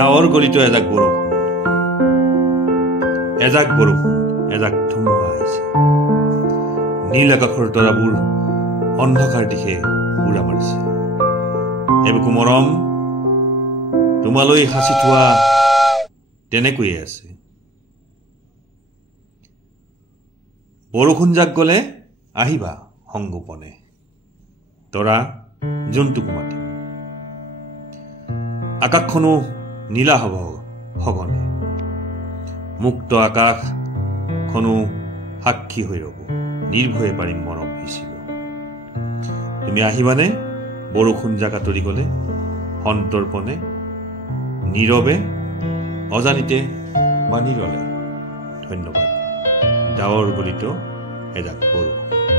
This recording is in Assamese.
ডাৱৰ গলিত এজাক বৰষুণ, এজাক বৰষুণ, এজাক ধুমুহা আহিছে। নীল আকাশৰ তৰাবোৰ অন্ধকাৰ দিশে উৰা মাৰিছে। এবুকু মৰম তোমালৈ সাঁচি থোৱা তেনেকৈয়ে আছে। বৰষুণ জাক গলে আহিবা সংগোপনে, তৰা জোনটোকো মাতিম। আকাশখনো নীলা হব সঘনে, মুক্ত আকাশখনো সাক্ষী হৈ ৰব, নিৰ্ভয়ে পাৰিম মৰম সিঁচিব। তুমি আহিবানে বৰষুণ জাক আঁতৰি গলে, সন্তৰ্পণে নীৰৱে অজানিতে বা নিৰলে। ধন্যবাদ। ডাৱৰ গলিত এজাক বৰষুণ।